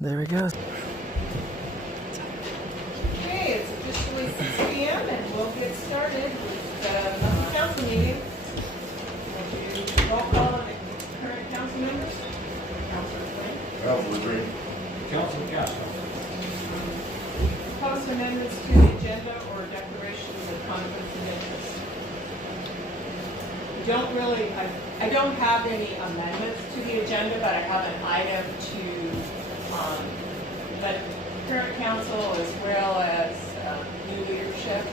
There we go. Okay, it's officially 6 p.m. and we'll get started with the monthly council meeting. We'll do roll call of the current council members. Councilor Quinn. Councilor Green. Council Castro. Proposed amendments to the agenda or declarations of conflicts of interest. I don't have any amendments to the agenda, but I have an item to let current council as well as new leadership.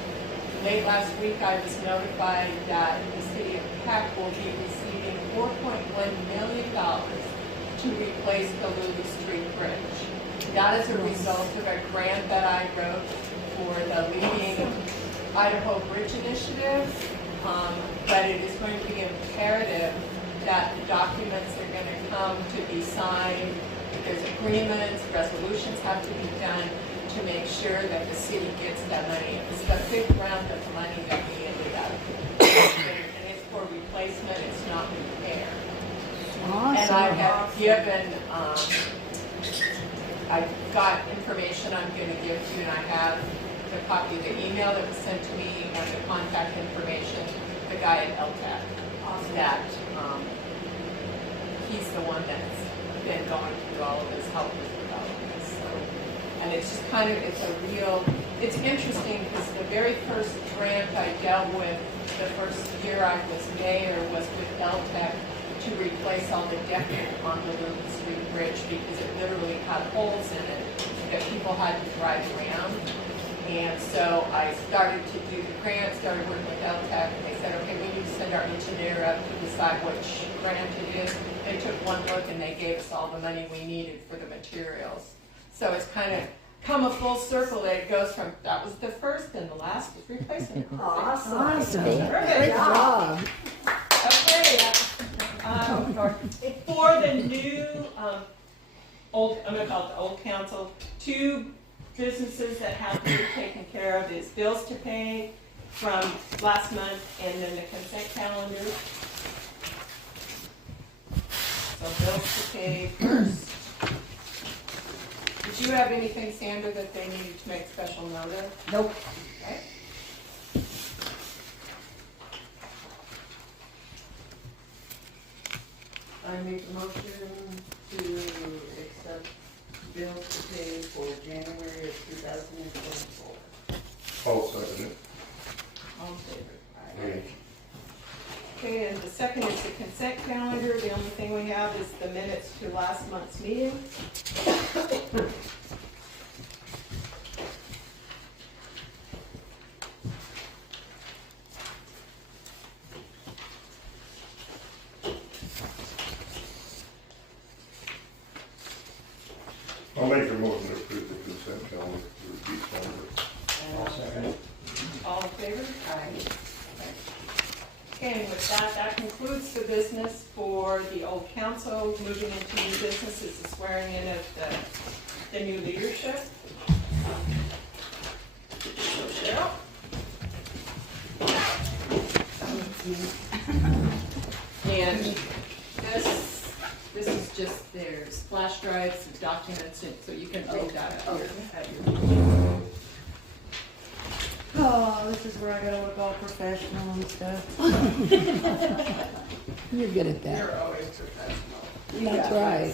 Late last week, I was notified that the city of Peck will be receiving $4.1 million to replace the Lulu Street Bridge. That is a result of a grant that I wrote for the Leading Idaho Bridge Initiative. But it is going to be imperative that the documents are going to come to be signed. There's agreements, resolutions have to be done to make sure that the city gets that money. It's the big round of money that we ended up with. And it's for replacement, it's not repair. Awesome. And I have given, I've got information I'm going to give to you, and I have the copy of the email that was sent to me and the contact information, the guy at LTAC, that he's the one that's been going through all of this, help with all of this. So, and it's just kind of, it's interesting because the very first grant I dealt with the first year I was mayor was with LTAC to replace all the decking on the Lulu Street Bridge because it literally had holes in it that people had to drive around. And so I started to do the grant, started working with LTAC, and they said, okay, we need to send our engineer up to decide which grant it is. They took one look and they gave us all the money we needed for the materials. So it's kind of come a full circle that it goes from, that was the first and the last was replacement. Awesome. Perfect. Great job. Okay. For the new, I'm going to call it the old council, 2 businesses that have to be taken care of is bills to pay from last month and then the consent calendar. So bills to pay first. Did you have anything, Sandra, that they needed to make special note of? Nope. Okay. I make a motion to accept bills to pay for January of 2024. I'll second it. All in favor? Aye. Okay, and the second is the consent calendar. The only thing we have is the minutes to last month's meeting. I'll make a motion to approve the consent calendar for each member. I'll second it. All in favor? Aye. Okay, and with that, that concludes the business for the old council. Moving into new business is the swearing in of the new leadership. So Cheryl? And this is just their flash drives, documents, and so you can read that at your Oh, this is where I gotta look all professional and stuff. You're good at that. You're always professional. That's right.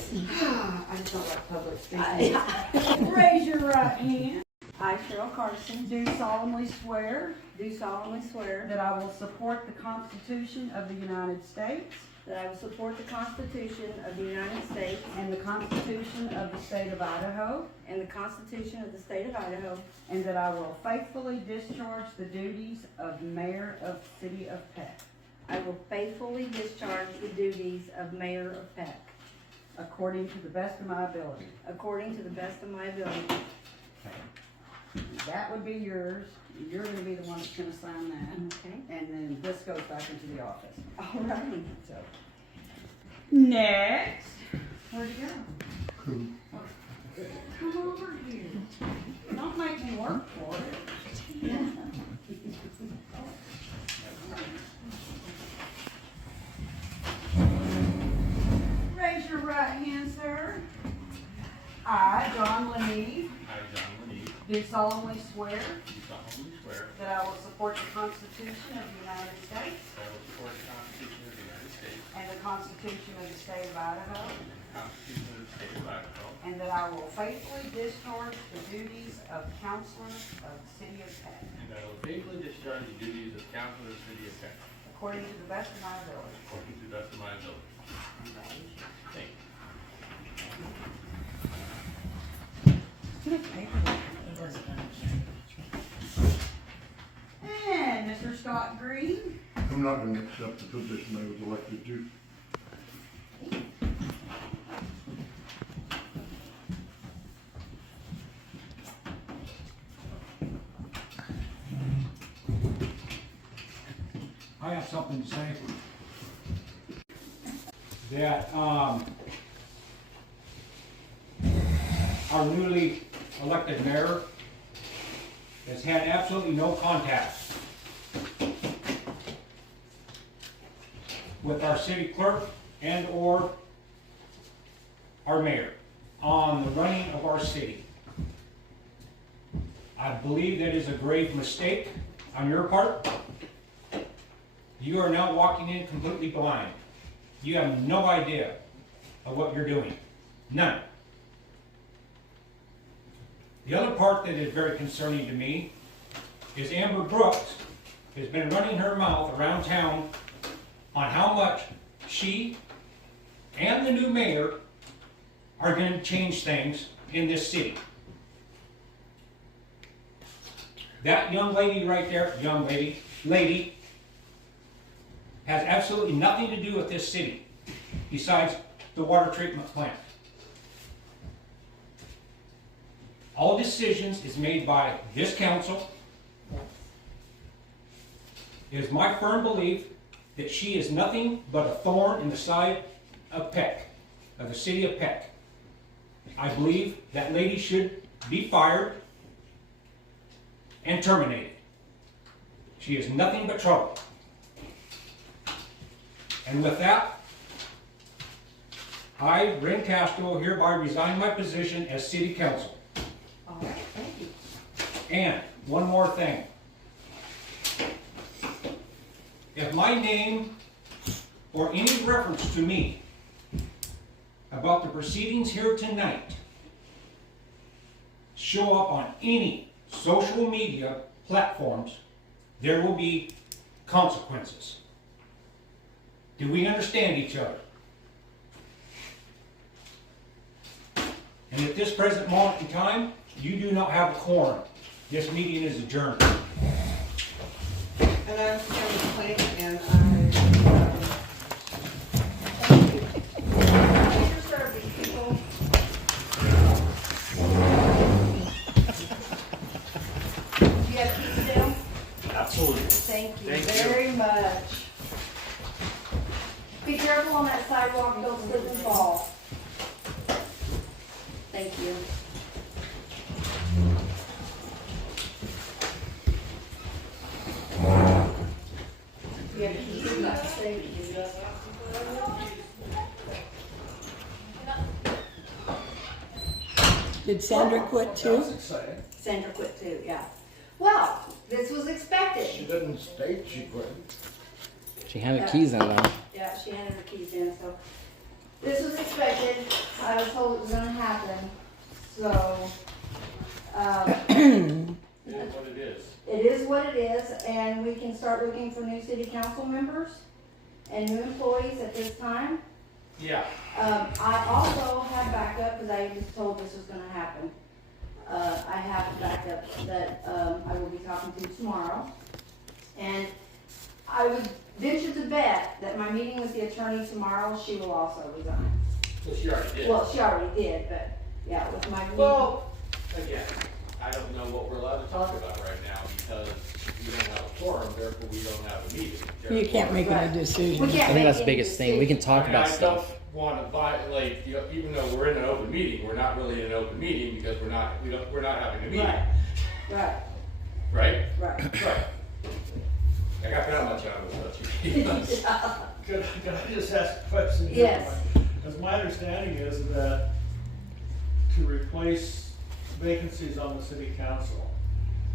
I just don't like public speaking. Raise your right hand. I, Cheryl Carson, Do solemnly swear do solemnly swear that I will support the Constitution of the United States that I will support the Constitution of the United States and the Constitution of the State of Idaho, and the Constitution of the State of Idaho, and that I will faithfully discharge the duties of Mayor of the City of Peck, I will faithfully discharge the duties of Mayor of Peck, according to the best of my ability. according to the best of my ability. That would be yours. You're going to be the one that's going to sign that. Okay. And then this goes back into the office. All righty. So, next. Where'd you go? Come over here. Don't make me work for it. Raise your right hand, sir. I, John Lenny, I, John Lenny, do solemnly swear do solemnly swear that I will support the Constitution of the United States that I will support the Constitution of the United States and the Constitution of the State of Idaho, and the Constitution of the State of Idaho, and that I will faithfully discharge the duties of counselor of the city of Peck, and that I will faithfully discharge the duties of councilor of the city of Peck, according to the best of my ability. according to the best of my ability. Thank you. And Mr. Scott Green. I'm not gonna accept the position I was elected to. I have something to say. That, our newly elected mayor has had absolutely no contact with our city clerk and or our mayor on the running of our city. I believe that is a grave mistake on your part. You are now walking in completely blind. You have no idea of what you're doing. None. The other part that is very concerning to me is Amber Brooks has been running her mouth around town on how much she and the new mayor are going to change things in this city. That young lady right there, lady, has absolutely nothing to do with this city besides the water treatment plant. All decisions is made by this council. It is my firm belief that she is nothing but a thorn in the side of Peck, of the city of Peck. I believe that lady should be fired and terminated. She is nothing but trouble. And with that, I, Ren Castro, hereby resign my position as city council. All right, thank you. And one more thing. If my name or any reference to me about the proceedings here tonight show up on any social media platforms, there will be consequences. Do we understand each other? And at this present moment in time, you do not have a quorum. This meeting is adjourned. And I was going to complain, and Do you have keys still? Absolutely. Thank you Thank you. very much. Be careful on that sidewalk, don't slip and fall. Thank you. You have keys? Thank you. Did Sandra quit too? Sandra quit too, yeah. Well, this was expected. She didn't state she quit. She handed keys in though. Yeah, she handed her keys in, so. This was expected. I was told it was gonna happen, so, It is what it is. it is what it is, and we can start looking for new city council members and new employees at this time. Yeah. I also have backup, because I was told this was gonna happen. I have backup that, I will be talking to tomorrow. And I would venture to bet that my meeting with the attorney tomorrow, she will also resign. Well, she already did. Well, she already did, but, yeah, with my meeting. Well, again, I don't know what we're allowed to talk about right now because we don't have a quorum, therefore we don't have a meeting. You can't make Right. any decision. We can't I think make that's the any biggest thing. We can decision. talk about stuff. I don't want to violate, even though we're in an open meeting, we're not really in an open meeting because we're not having a meeting, Right, right? right. Right. I got that much out of it. Could I just ask a question? Yes. Because my understanding is that to replace vacancies on the city council,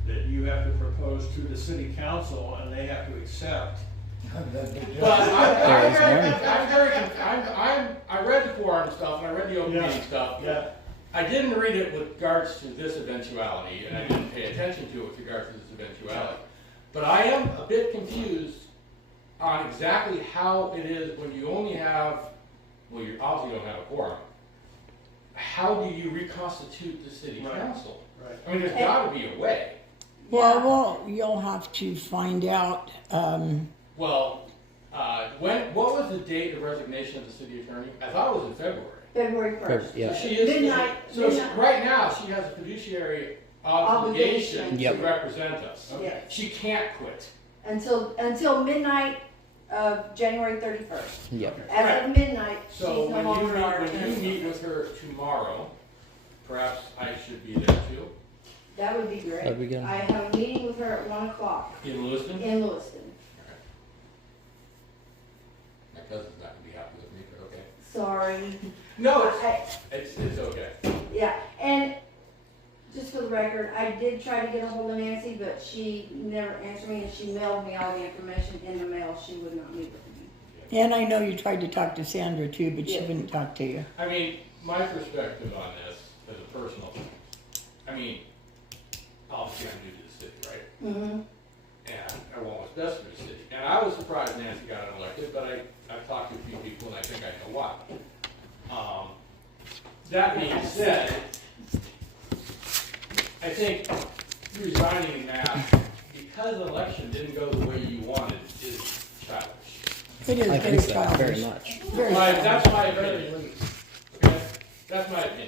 that you have to propose to the city council and they have to accept. But There I read the quorum stuff, and I read the open Yeah. meeting stuff. Yeah. I didn't read it with regards to this eventuality, and I didn't pay attention to it with regards to this eventuality. But I am a bit confused on exactly how it is when you only have, well, you obviously don't have a quorum. How do you reconstitute the city Right. council? Right. I mean, there's gotta be a way. Well, you'll have to find out, Well, what was the date of resignation of the city attorney? I thought it was in February. February first. So Yeah. she is. Midnight, So she- midnight. right now, she has a fiduciary obligation Obligation. to Yep. represent us. Yes. She can't quit. Until midnight of January 31st. Yep. As of midnight, she's So no when longer our you attorney. meet with her tomorrow, perhaps I should be there too, That would be great. That'd be good. I have a meeting with her at 1 o'clock in Lewiston. in Lewiston. My cousin's not gonna be happy with me, but okay. Sorry. No, I- it's okay. Yeah, and just for the record, I did try to get a hold of Nancy, but she never answered me, and she mailed me all the information in the mail. She would not meet with me. and I know you tried to talk to Sandra too, but she Yeah. wouldn't talk to you. I mean, my perspective on this as a personal, I mean, obviously I'm new to the city, right? Mm-hmm. And I want what's best for the city. And I was surprised Nancy got elected, but I've talked to a few people and I think I know why. That being said, I think resigning now, because the election didn't go the way you wanted, is childish. It is I very think so, very childish. much. Very That's childish. my opinion. Okay? That's my opinion.